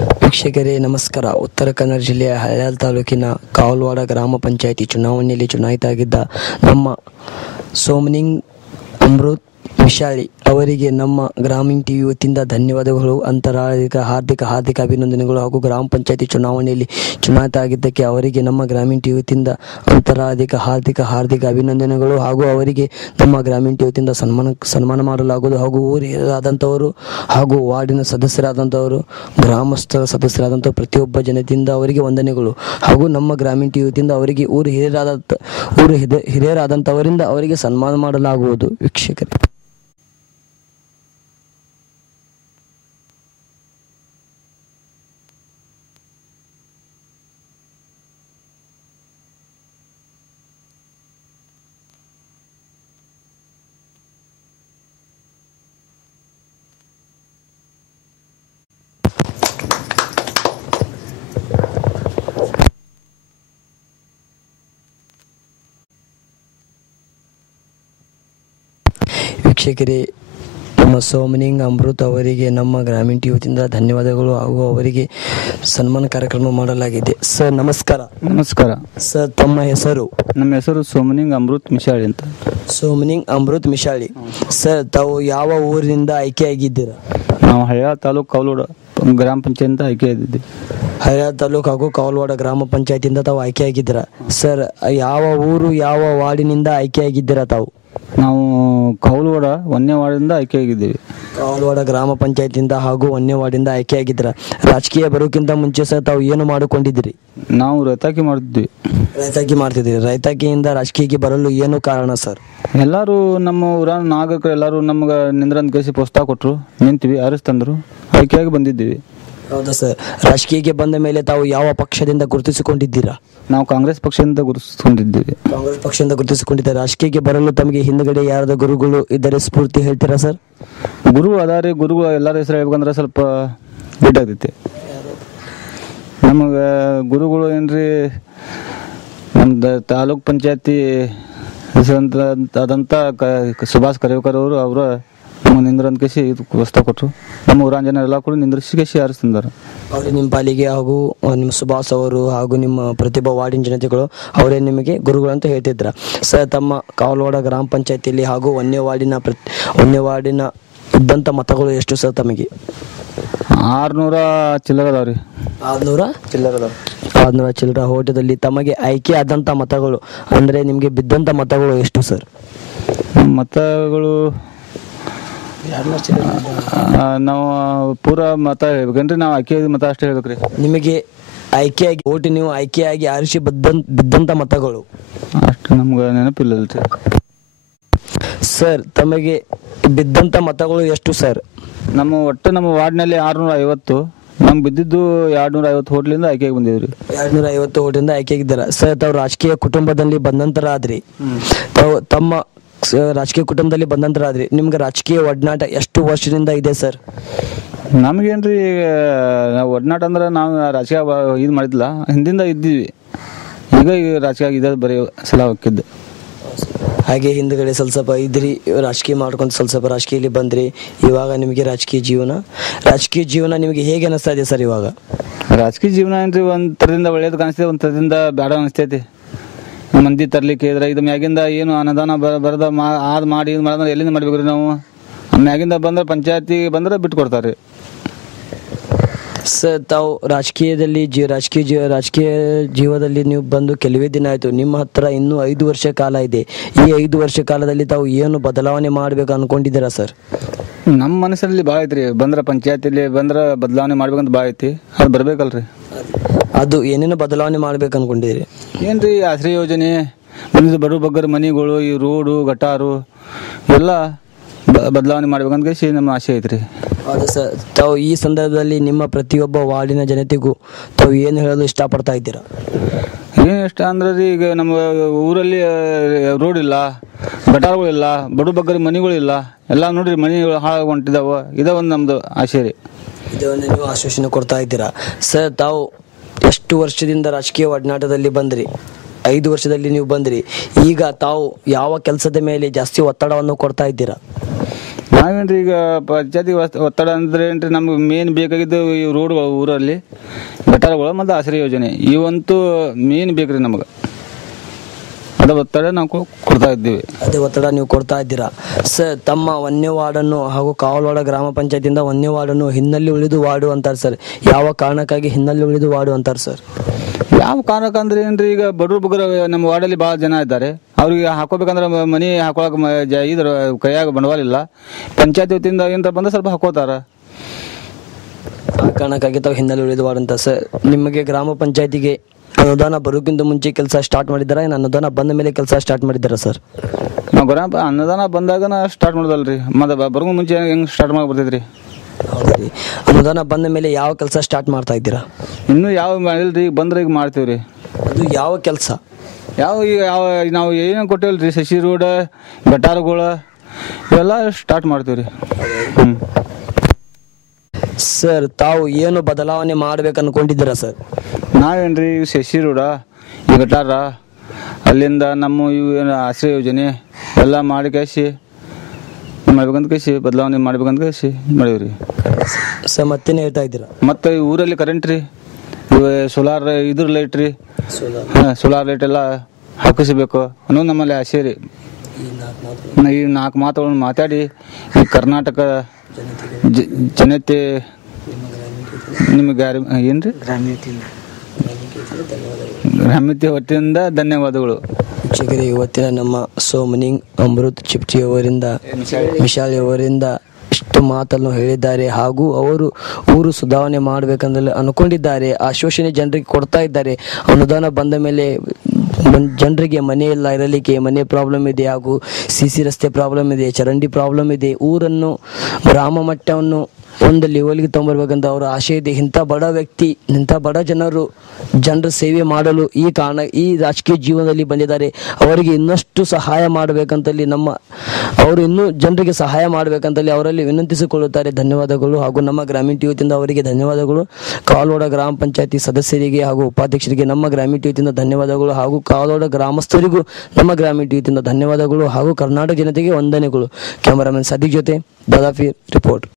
ವೀಕ್ಷಕರೇ ನಮಸ್ಕಾರ. ಉತ್ತರ ಕನ್ನಡ ಜಿಲ್ಲೆಯ ಹಳ್ಯಾಳ ತಾಲೂಕಿನ ಕಾವಲವಾಡ ಗ್ರಾಮ ಪಂಚಾಯಿತಿ ಚುನಾವಣೆಯಲ್ಲಿ ಚುನಾಯಿತರಾಗಿದ್ದ ನಮ್ಮ ಸೋಮನಿಂಗ್ ಅಮೃತ್ ಮಿಶಾಳಿ ಅವರಿಗೆ ನಮ್ಮ ಗ್ರಾಮೀಣ ಟಿವಿ ವತಿಯಿಂದ ಧನ್ಯವಾದಗಳು, ಹಾರ್ದಿಕ ಅಭಿನಂದನೆಗಳು ಹಾಗೂ ಗ್ರಾಮ ಪಂಚಾಯಿತಿ ಚುನಾವಣೆಯಲ್ಲಿ ಚುನಾಯಿತರಾಗಿದ್ದಕ್ಕೆ ಅವರಿಗೆ ನಮ್ಮ ಗ್ರಾಮೀಣ ಟಿವಿ ವತಿಯಿಂದ ಹಾರ್ದಿಕ ಅಭಿನಂದನೆಗಳು ಹಾಗೂ ಅವರಿಗೆ ನಮ್ಮ ಗ್ರಾಮೀಣ ಟಿವಿ ವತಿಯಿಂದ ಸನ್ಮಾನ ಮಾಡಲಾಗುವುದು ಹಾಗೂ ಊರಿರಾದಂಥವರು ಹಾಗೂ ವಾರ್ಡಿನ ಸದಸ್ಯರಾದಂಥವರು, ಗ್ರಾಮಸ್ಥರ ಸದಸ್ಯರಾದಂಥ ಪ್ರತಿಯೊಬ್ಬ ಜನತೆಯಿಂದ ಅವರಿಗೆ ವಂದನೆಗಳು ಹಾಗೂ ನಮ್ಮ ಗ್ರಾಮೀಣ ಟಿವಿ ವತಿಯಿಂದ ಅವರಿಗೆ ಊರು ಹಿರಿಯರಾದಂಥವರಿಂದ ಅವರಿಗೆ ಸನ್ಮಾನ ಮಾಡಲಾಗುವುದು. ವೀಕ್ಷಕರೇ ನಮ್ಮ ಸೋಮನಿಂಗ್ ಅಮೃತ್ ಅವರಿಗೆ ನಮ್ಮ ಗ್ರಾಮೀಣ ಟಿವಿ ವತಿಯಿಂದ ಧನ್ಯವಾದಗಳು ಹಾಗೂ ಅವರಿಗೆ ಸನ್ಮಾನ ಕಾರ್ಯಕ್ರಮ ಮಾಡಲಾಗಿದೆ. ಸರ್ ನಮಸ್ಕಾರ. ನಮಸ್ಕಾರ ಸರ್, ತಮ್ಮ ಹೆಸರು? ನಮ್ಮ ಹೆಸರು ಸೋಮನಿಂಗ್ ಅಮೃತ್ ಮಿಶಾಳಿ ಅಂತ. ಸೋಮನಿಂಗ್ ಅಮೃತ್ ಮಿಶಾಳಿ. ಸರ್, ತಾವು ಯಾವ ಊರಿನಿಂದ ಆಯ್ಕೆಯಾಗಿದ್ದೀರಾ? ನಾವು ಹಳ್ಯಾಳ ತಾಲೂಕು ಕಾವಲವಾಡ ಗ್ರಾಮ ಪಂಚಾಯತ್ ಆಯ್ಕೆಯಾಗಿದ್ದೀವಿ. ಹಳ್ಯಾಳ ತಾಲೂಕು ಹಾಗೂ ಕಾವಲವಾಡ ಗ್ರಾಮ ಪಂಚಾಯತಿಯಿಂದ ತಾವು ಆಯ್ಕೆಯಾಗಿದ್ದೀರಾ. ಸರ್, ಯಾವ ಊರು ಯಾವ ವಾರ್ಡಿನಿಂದ ಆಯ್ಕೆಯಾಗಿದ್ದೀರಾ ತಾವು? ನಾವು ಕಾವಲವಾಡ 1ನೇ ವಾರ್ಡಿಂದ ಆಯ್ಕೆಯಾಗಿದ್ದೀವಿ. ಕಾವಲವಾಡ ಗ್ರಾಮ ಪಂಚಾಯತಿಯಿಂದ ಹಾಗೂ 1ನೇ ವಾರ್ಡಿಂದ ಆಯ್ಕೆಯಾಗಿದ್ದೀರಾ. ರಾಜಕೀಯ ಬರೋಕ್ಕಿಂತ ಮುಂಚೆ ಸರ್ ತಾವು ಏನು ಮಾಡಿಕೊಂಡಿದ್ದೀರಿ? ನಾವು ರೈತಾಕಿ ಮಾಡ್ತಿದ್ವಿ. ರೈತಾಕಿ ಮಾಡ್ತಿದ್ದೀರಿ. ರೈತಾಕಿಯಿಂದ ರಾಜಕೀಯಕ್ಕೆ ಬರಲು ಏನು ಕಾರಣ ಸರ್? ಎಲ್ಲರೂ ನಮ್ಮ ಊರ ನಾಗರಿಕರು ಎಲ್ಲರೂ ನಮ್ಗೆ ನಿಂದ್ರಂತ ಕಳಿಸಿ ಪ್ರೋತ್ಸಾಹ ಕೊಟ್ಟರು, ನಿಂತೀವಿ, ಅರಸ್ತಂದ್ರು, ಆಯ್ಕೆಯಾಗಿ ಬಂದಿದ್ದೀವಿ. ಹೌದಾ ಸರ್. ರಾಜಕೀಯಕ್ಕೆ ಬಂದ ಮೇಲೆ ತಾವು ಯಾವ ಪಕ್ಷದಿಂದ ಗುರುತಿಸಿಕೊಂಡಿದ್ದೀರಾ? ನಾವು ಕಾಂಗ್ರೆಸ್ ಪಕ್ಷದಿಂದ ಗುರುತಿಸಿಕೊಂಡಿದ್ದೀವಿ. ಕಾಂಗ್ರೆಸ್ ಪಕ್ಷದಿಂದ ಗುರುತಿಸಿಕೊಂಡಿದ್ದಾರೆ. ರಾಜಕೀಯಕ್ಕೆ ಬರಲು ತಮಗೆ ಹಿಂದುಗಡೆ ಯಾರದ ಗುರುಗಳು ಇದ್ದಾರೆ ಸ್ಫೂರ್ತಿ ಹೇಳ್ತೀರಾ ಸರ್? ಗುರು ಅದಾರಿ, ಗುರುಗಳು ಎಲ್ಲರ ಹೆಸರು ಹೇಳ್ಬೇಕಂದ್ರೆ ಸ್ವಲ್ಪ ಬಿಟ್ಟಾಗ್ತೈತಿ. ನಮಗೆ ಗುರುಗಳು ಏನ್ರಿ, ನಮ್ದು ತಾಲೂಕ್ ಪಂಚಾಯತಿ ಆದಂಥ ಸುಭಾಷ್ ಕರೇವ್ಕರ್ ಅವರು ನಮ್ಮ ನಿಂದ್ರಂತ ಕೇಸಿ ಇದು ವ್ಯವಸ್ಥೆ ಕೊಟ್ಟರು. ನಮ್ಮ ಊರಾನ ಜನ ಎಲ್ಲ ಕೂಡ ನಿಂದ್ರಿಸಿ ಕೇಸಿ ಆರಿಸ್ತಿದ್ದಾರೆ. ಅವರು ನಿಮ್ಮ ಪಾಲಿಗೆ ಹಾಗೂ ನಿಮ್ಮ ಸುಭಾಷ್ ಅವರು ಹಾಗೂ ನಿಮ್ಮ ಪ್ರತಿಭಾ ವಾರ್ಡಿನ ಜನತೆಗಳು ಅವರೇ ನಿಮಗೆ ಗುರುಗಳು ಅಂತ ಹೇಳ್ತಿದ್ರ. ಸರ್, ತಮ್ಮ ಕಾವಲವಾಡ ಗ್ರಾಮ ಪಂಚಾಯತಿಯಲ್ಲಿ ಹಾಗೂ 1ನೇ ವಾರ್ಡಿನ ಇದ್ದಂಥ ಮತಗಳು ಎಷ್ಟು ಸರ್ ತಮಗೆ? 600 ಚಿಲ್ಲರ ಅದಾವ್ರಿ. 600 ಚಿಲ್ಲರ ಅದಾವ. 600 ಚಿಲ್ಲರ ಓಟದಲ್ಲಿ ತಮಗೆ ಆಯ್ಕೆ ಆದಂಥ ಮತಗಳು ಅಂದರೆ ನಿಮಗೆ ಬಿದ್ದಂಥ ಮತಗಳು ಎಷ್ಟು ಸರ್? ಮತಗಳು ನಾವು ಪೂರ ಮತ ಹೇಳ್ಬೇಕಂದ್ರೆ ನಾವು ಆಯ್ಕೆ ಮತ ಅಷ್ಟೇ ಹೇಳ್ಬೇಕ್ರಿ. ನಿಮಗೆ ಆಯ್ಕೆಯಾಗಿ ಓಟು ನೀವು ಆಯ್ಕೆಯಾಗಿ ಆರಿಸಿ ಬಿದ್ದಂಥ ಮತಗಳು ಅಷ್ಟು ನಮ್ಗೆ ನೆನಪಿಲ್ಲ ಸರ್. ತಮಗೆ ಬಿದ್ದಂಥ ಮತಗಳು ಎಷ್ಟು ಸರ್? ನಮ್ಮ ವಾರ್ಡ್ನಲ್ಲಿ 650, ನಮ್ಗೆ ಬಿದ್ದಿದ್ದು 250 ಹೋಟ್ಲಿಂದ ಆಯ್ಕೆಯಾಗಿ ಬಂದಿದ್ರಿ. 250 ಹೋಟ್ಲಿಂದ ಆಯ್ಕೆಯಾಗಿದ್ದಾರೆ. ಸರ್, ತಾವು ರಾಜಕೀಯ ಕುಟುಂಬದಲ್ಲಿ ಬಂದಂತರ ಆದ್ರಿ. ತಮ್ಮ ರಾಜಕೀಯ ಕುಟುಂಬದಲ್ಲಿ ಬಂದಂತರ ಆದ್ರಿ. ನಿಮ್ಗೆ ರಾಜಕೀಯ ಒಡನಾಟ ಎಷ್ಟು ವರ್ಷದಿಂದ ಇದೆ ಸರ್? ನಮಗೇನ್ರಿ ನಾವು ಒಡನಾಟ ಅಂದ್ರೆ ನಾವು ರಾಜಕೀಯ ಇದು ಮಾಡಿದ್ದಿಲ್ಲ, ಹಿಂದಿಂದ ಇದ್ದೀವಿ. ಈಗ ರಾಜಕೀಯ ಇದೆ ಬರೀ ಸಲ ಹೋಗಿದ್ದು. ಹಾಗೆ ಹಿಂದ್ಗಡೆ ಸ್ವಲ್ಪ ಇದ್ರಿ, ರಾಜಕೀಯ ಮಾಡ್ಕೊಂಡು ಸ್ವಲ್ಪ ರಾಜಕೀಯದಲ್ಲಿ ಬಂದ್ರಿ. ಇವಾಗ ನಿಮಗೆ ರಾಜಕೀಯ ಜೀವನ ನಿಮಗೆ ಹೇಗೆ ಅನಿಸ್ತಾ ಇದೆ ಸರ್ ಇವಾಗ? ರಾಜಕೀಯ ಜೀವನ ಏನ್ರಿ, ಒಂದ್ ಥರದಿಂದ ಒಳ್ಳೇದು ಕಾಣಿಸ್ತದೆ, ಒಂದ್ ಥರದಿಂದ ಬೇಡ ಅನಿಸ್ತೈತಿ. ಮಂದಿ ತರ್ಲಿಕ್ಕೆ ಇದ್ರೆ ಇದು ಮ್ಯಾಗಿಂದ ಏನು ಅನುದಾನ ಬರದ ಮಾಡಿ ಇದು ಮಾಡಿದ್ರೆ ಎಲ್ಲಿಂದ ಮಾಡ್ಬೇಕ್ರಿ ನಾವು? ಮ್ಯಾಗಿಂದ ಬಂದ್ರೆ ಪಂಚಾಯತಿ ಬಂದ್ರೆ ಬಿಟ್ಟು ಕೊಡ್ತಾರೆ. ಸರ್, ತಾವು ರಾಜಕೀಯ ಜೀವದಲ್ಲಿ ನೀವು ಬಂದು ಕೆಲವೇ ದಿನ ಆಯ್ತು. ನಿಮ್ಮ ಹತ್ರ ಇನ್ನೂ 5 ವರ್ಷ ಕಾಲ ಇದೆ. ಈ 5 ವರ್ಷ ಕಾಲದಲ್ಲಿ ತಾವು ಏನು ಬದಲಾವಣೆ ಮಾಡ್ಬೇಕು ಅನ್ಕೊಂಡಿದ್ದೀರಾ ಸರ್? ನಮ್ಮ ಮನಸ್ಸಲ್ಲಿ ಭಾಳ ಐತ್ರಿ. ಬಂದ್ರೆ ಪಂಚಾಯತಿಲಿ ಬಂದ್ರೆ ಬದಲಾವಣೆ ಮಾಡ್ಬೇಕಂತ ಭಾಳ ಐತಿ. ಅದು ಬರ್ಬೇಕಲ್ರಿ. ಅದು ಏನೇನು ಬದಲಾವಣೆ ಮಾಡ್ಬೇಕು ಅನ್ಕೊಂಡಿದ್ದೀರಿ? ಏನ್ರಿ, ಆಶ್ರಯ ಯೋಜನೆ, ಬಂದಿದ್ದು ಬಡ ಬಗ್ಗರ ಮನೆಗಳು, ಈ ರೋಡು ಗಟಾರು ಎಲ್ಲ ಬದಲಾವಣೆ ಮಾಡ್ಬೇಕಂತ ನಮ್ಮ ಆಸೆ ಐತ್ರಿ. ಹೌದು ಸರ್. ತಾವು ಈ ಸಂದರ್ಭದಲ್ಲಿ ನಿಮ್ಮ ಪ್ರತಿಯೊಬ್ಬ ವಾರ್ಡಿನ ಜನತೆಗೂ ತಾವು ಏನು ಹೇಳಲು ಇಷ್ಟಪಡ್ತಾ ಇದ್ದೀರಾ? ಏನು ಇಷ್ಟ ಅಂದ್ರೆ ರೀ, ಈಗ ನಮ್ಮ ಊರಲ್ಲಿ ರೋಡ್ ಇಲ್ಲ, ಗಟಾರಗಳಿಲ್ಲ, ಬಡ ಬಗ್ಗರ ಮನೆಗಳಿಲ್ಲ, ಎಲ್ಲ ನೋಡ್ರಿ ಮನೆಗಳು ಹಾಳಾಗಿ ಹೊಂಟಿದಾವ. ಇದೇ ಒಂದು ನಮ್ದು ಆಸೆ ರೀ. ಇದನ್ನು ನೀವು ಆಶ್ವಾಸನೆ ಕೊಡ್ತಾ ಇದ್ದೀರಾ. ಸರ್, ತಾವು ಎಷ್ಟು ವರ್ಷದಿಂದ ರಾಜಕೀಯ ಒಡನಾಟದಲ್ಲಿ ಬಂದ್ರಿ? 5 ವರ್ಷದಲ್ಲಿ ನೀವು ಬಂದ್ರಿ. ಈಗ ತಾವು ಯಾವ ಕೆಲಸದ ಮೇಲೆ ಜಾಸ್ತಿ ಒತ್ತಡವನ್ನು ಕೊಡ್ತಾ ಇದ್ದೀರಾ? ನಾನು ನಾವೇನ್ರಿ ಈಗ ಪಂಚಾಯತಿ ಒತ್ತಡ ಅಂದ್ರೆ ಏನ್ರಿ ನಮ್ಗೆ ಮೇನ್ ಬೇಕಾಗಿದ್ದು ಈ ರೋಡ್ಗಳು ಊರಲ್ಲಿ ಗಟಾರಗಳು ಮತ್ತು ಆಶ್ರಯ ಯೋಜನೆ ಇವಂತೂ ಮೇನ್ ಬೇಕ್ರಿ ನಮಗೆ. ಅದ ಒತ್ತಡ ನಾವು ಕೊಡ್ತಾ ಇದ್ದೀವಿ. ಅದೇ ಒತ್ತಡ ನೀವು ಕೊಡ್ತಾ ಇದ್ದೀರಾ ಸರ್. ತಮ್ಮ ಒಂದನೇ ವಾರ್ಡನ್ನು ಹಾಗೂ ಕಾವಲವಾಡ ಗ್ರಾಮ ಪಂಚಾಯತಿಯಿಂದ ಒಂದನೇ ವಾರ್ಡನ್ನು ಹಿನ್ನೆಲೆ ಉಳಿದು ವಾರ್ಡು ಅಂತಾರೆ ಸರ್. ಯಾವ ಕಾರಣಕ್ಕಾಗಿ ಹಿನ್ನೆಲೆ ಉಳಿದು ವಾರ್ಡು ಅಂತಾರೆ ಸರ್? ಯಾವ ಕಾರಣಕ್ಕಂದ್ರೆ ಏನ್ರಿ ಈಗ ಬಡವ್ರ ಬಗ್ಗರ ನಮ್ಮ ವಾರ್ಡಲ್ಲಿ ಭಾಳ ಜನ ಇದ್ದಾರೆ. ಅವ್ರಿಗೆ ಹಾಕೋಬೇಕಂದ್ರೆ ಮನಿ ಹಾಕೊಳಕ್ ಇದ್ರ ಕೈಯಾಗ ಬಂಡವಾಳ ಇಲ್ಲ. ಪಂಚಾಯತಿ ವತಿಯಿಂದ ಏನಾರ ಬಂದ್ರೆ ಸ್ವಲ್ಪ ಹಾಕೋತಾರ. ಆ ಕಾರಣಕ್ಕಾಗಿ ತಾವು ಹಿನ್ನೆಲೆ ಉಳಿದು ವಾರ್ಡು ಅಂತ ಸರ್. ನಿಮಗೆ ಗ್ರಾಮ ಪಂಚಾಯತಿಗೆ ಅನುದಾನ ಬರೋಕ್ಕಿಂತ ಮುಂಚೆ ಕೆಲಸ ಸ್ಟಾರ್ಟ್ ಮಾಡಿದಾರ, ಏನು ಅನುದಾನ ಬಂದ ಮೇಲೆ ಕೆಲಸ ಸ್ಟಾರ್ಟ್ ಮಾಡಿದಾರ ಸರ್? ನಾವು ಗ್ರಾಮ ಅನುದಾನ ಬಂದಾಗನ ಸ್ಟಾರ್ಟ್ ಮಾಡೋದಲ್ರಿ, ಮತ್ತೆ ಬರೋಂಗ ಮುಂಚೆ ಹೆಂಗೆ ಸ್ಟಾರ್ಟ್ ಮಾಡಿ ಬರ್ತೈತ್ರಿ. ಹೌದ್ರಿ. ಅನುದಾನ ಬಂದ ಮೇಲೆ ಯಾವ ಕೆಲಸ ಸ್ಟಾರ್ಟ್ ಮಾಡ್ತಾ ಇದ್ದೀರಾ? ಇನ್ನೂ ಯಾವ ಮಾಡಿಲ್ರಿ, ಈಗ ಬಂದ್ರೆ ಈಗ ಮಾಡ್ತೀವ್ರಿ. ಅದು ಯಾವ ಕೆಲಸ? ಈಗ ನಾವು ಏನು ಕೊಟ್ಟೇವಲ್ರಿ, ಶಶಿ ರೋಡ್ ಗಟಾರಗಳು ಇವೆಲ್ಲ ಸ್ಟಾರ್ಟ್ ಮಾಡ್ತೀವ್ರಿ. ಸರ್, ತಾವು ಏನು ಬದಲಾವಣೆ ಮಾಡ್ಬೇಕು ಅನ್ಕೊಂಡಿದ್ದೀರಾ ಸರ್? ನಾವೇನ್ರಿ ಶಶಿ ರೋಡ ಈ ಗಟಾರ ಅಲ್ಲಿಂದ ನಮ್ಮ ಇವು ಏನು ಆಶ್ರಯ ಯೋಜನೆ ಎಲ್ಲ ಮಾಡಿ ಕಳಿಸಿ ಮಾಡ್ಬೇಕಂತ ಕಳಿಸಿ ಬದಲಾವಣೆ ಮಾಡ್ಬೇಕಂತ ಕಳಿಸಿ ಮಾಡೀವ್ರಿ ಸರ್. ಮತ್ತೇನು ಹೇಳ್ತಾ ಇದ್ದೀರಾ? ಮತ್ತು ಊರಲ್ಲಿ ಕರೆಂಟ್ ರೀ, ಇವು ಸೋಲಾರ್ ಇದ್ರ ಲೈಟ್ ರೀ, ಸೋಲಾರ್ ಲೈಟ್ ಎಲ್ಲ ಹಾಕಿಸ್ಬೇಕು ಅನ್ನೋದು ನಮ್ಮಲ್ಲಿ ಆಸೆ ರೀ. ಈ 4 ಮಾತುಗಳನ್ನು ಮಾತಾಡಿ ಈ ಕರ್ನಾಟಕ ಜನತೆ ನಿಮಗೆ ಏನ್ರಿ ಗ್ರಾಮ್ಯತೆ ವತಿಯಿಂದ ಧನ್ಯವಾದಗಳು. ವೀಕ್ಷಕರೇ, ಇವತ್ತಿನ ನಮ್ಮ ಸೋಮನಿಂಗ್ ಅಮೃತ್ ಚಿಪ್ಚಿ ಅವರಿಂದ ವಿಶಾಲಿ ಅವರಿಂದ ಇಷ್ಟು ಮಾತನ್ನು ಹೇಳಿದ್ದಾರೆ. ಹಾಗೂ ಅವರು ಊರು ಸುಧಾರಣೆ ಮಾಡಬೇಕಂದ್ರೆ ಅನ್ಕೊಂಡಿದ್ದಾರೆ. ಆಶ್ವಾಸನೆ ಜನರಿಗೆ ಕೊಡ್ತಾ ಇದ್ದಾರೆ. ಅನುದಾನ ಬಂದ ಮೇಲೆ ಜನರಿಗೆ ಮನೆ ಇಲ್ಲ, ಇರಲಿಕ್ಕೆ ಮನೆ ಪ್ರಾಬ್ಲಮ್ ಇದೆ, ಹಾಗೂ ಸಿಸಿ ರಸ್ತೆ ಪ್ರಾಬ್ಲಮ್ ಇದೆ, ಚರಂಡಿ ಪ್ರಾಬ್ಲಮ್ ಇದೆ. ಊರನ್ನು ಗ್ರಾಮ ಮಟ್ಟವನ್ನು ಒಂದು ಲೆವೆಲ್ಗೆ ತೊಗೊಂಬರ್ಬೇಕಂತ ಅವರ ಆಶೆ ಇದೆ. ಇಂಥ ಬಡ ವ್ಯಕ್ತಿ, ಇಂಥ ಬಡ ಜನರ ಸೇವೆ ಮಾಡಲು ಈ ರಾಜಕೀಯ ಜೀವನದಲ್ಲಿ ಬಂದಿದ್ದಾರೆ. ಅವರಿಗೆ ಇನ್ನಷ್ಟು ಸಹಾಯ ಮಾಡಬೇಕಂತಲ್ಲಿ ಅವರು ಇನ್ನೂ ಜನರಿಗೆ ಸಹಾಯ ಮಾಡಬೇಕಂತಲ್ಲಿ ಅವರಲ್ಲಿ ವಿನಂತಿಸಿಕೊಳ್ಳುತ್ತಾರೆ. ಧನ್ಯವಾದಗಳು. ಹಾಗೂ ನಮ್ಮ ಗ್ರಾಮೀಣ ಟಿವಿಯಿಂದ ಅವರಿಗೆ ಧನ್ಯವಾದಗಳು. ಕಾವಲವಾಡ ಗ್ರಾಮ ಪಂಚಾಯತಿ ಸದಸ್ಯರಿಗೆ ಹಾಗೂ ಉಪಾಧ್ಯಕ್ಷರಿಗೆ ನಮ್ಮ ಗ್ರಾಮೀಣ ಟಿವಿಯಿಂದ ಧನ್ಯವಾದಗಳು. ಹಾಗೂ ಕಾವಲವಾಡ ಗ್ರಾಮಸ್ಥರಿಗೂ ನಮ್ಮ ಗ್ರಾಮೀಣ ಟಿವಿಯಿಂದ ಧನ್ಯವಾದಗಳು. ಹಾಗೂ ಕರ್ನಾಟಕ ಜನತೆಗೆ ವಂದನೆಗಳು. ಕ್ಯಾಮರಾಮನ್ ಸದೀಕ್ ಜೊತೆ ದಾದಾಫೀರ್ ರಿಪೋರ್ಟ್.